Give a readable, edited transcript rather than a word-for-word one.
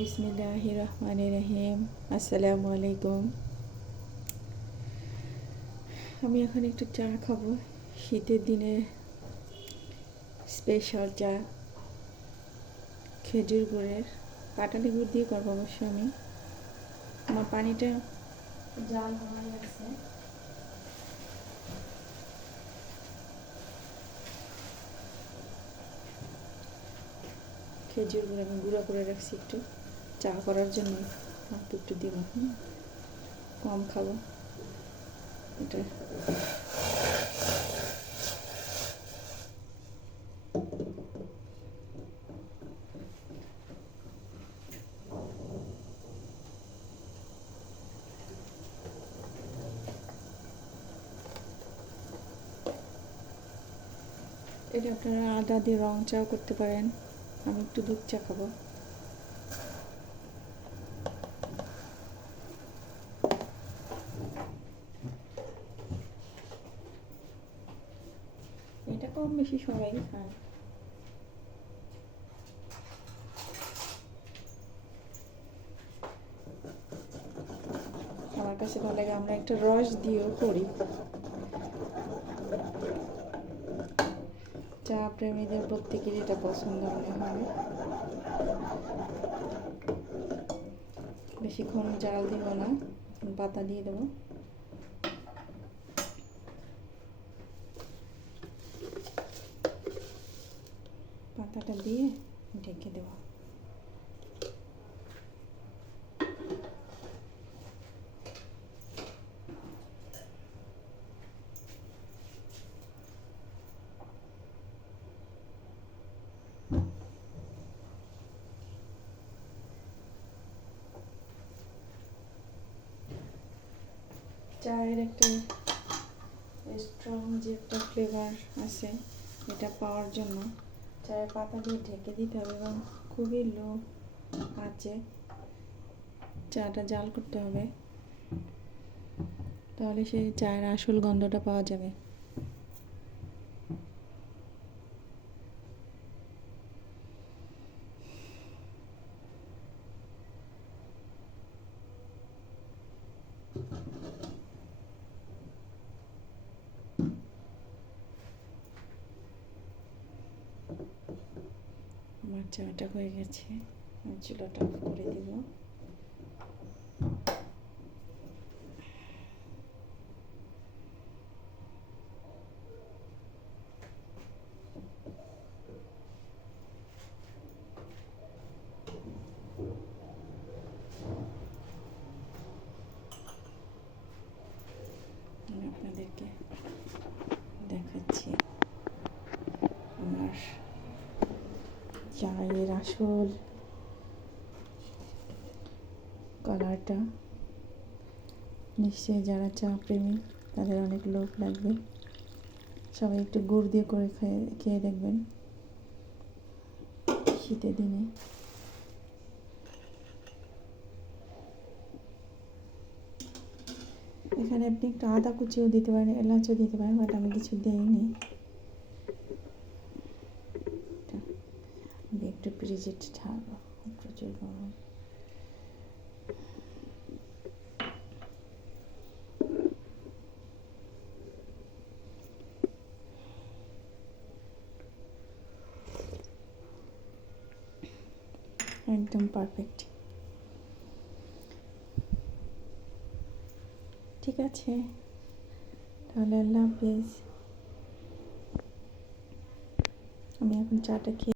বিসমিল্লাহির রহমানির রহিম। আসসালামু আলাইকুম। আমি এখন একটু চা খাবো। শীতের দিনে স্পেশাল চা, খেজুর গুড়ের, পাটালি গুড় দিয়ে করবো অবশ্য। আমার পানিটা জাল হয়ে আছে। খেজুর গুড় আমি গুঁড়া করে রাখছি একটু চা করার জন্য, একটু দিব। কম খাবো এটা। এটা আপনারা আদা দিয়ে রং চাও করতে পারেন। আমি একটু দুধ চা খাবো। এটা কম বেশি সবাই খায়। আমার কাছে ভালো লাগে, আমরা একটা রস দিয়েও করি। চা প্রেমীদের প্রত্যেকেরই এটা পছন্দ মনে হবে। বেশিক্ষণ জাল দিব না, পাতা দিয়ে দেবো। পাতাটা দিয়ে ঢেকে দেবো। চায়ের একটা স্ট্রং যে একটা ফ্লেভার আছে, এটা পাওয়ার জন্য চায়ের পাতা দিয়ে ঢেকে দিতে হবে এবং খুবই লো আঁচে চাটা জাল করতে হবে, তাহলে সেই চায়ের আসল গন্ধটা পাওয়া যাবে। আমার চাটা হয়ে গেছে, আমি চুলাটা অফ করে দিব। আমি আপনাদেরকে দেখাচ্ছি আমার চায়ের আসল কালারটা। নিশ্চয়ই যারা চা প্রেমী তাদের অনেক লোভ লাগবে। সবাই একটু গুড় দিয়ে করে খেয়ে দেখবেন শীতের দিনে। এখানে আপনি একটু আদা কুচিও দিতে পারেন, এলাচও দিতে পারেন, বাট আমি কিছু দিইনি। একটু ফ্রিজে ঢালবো, প্রচুর গরম। একদম পারফেক্ট। ঠিক আছে, তাহলে আল্লাহ হাফিজ। আমি এখন চাটা খেয়ে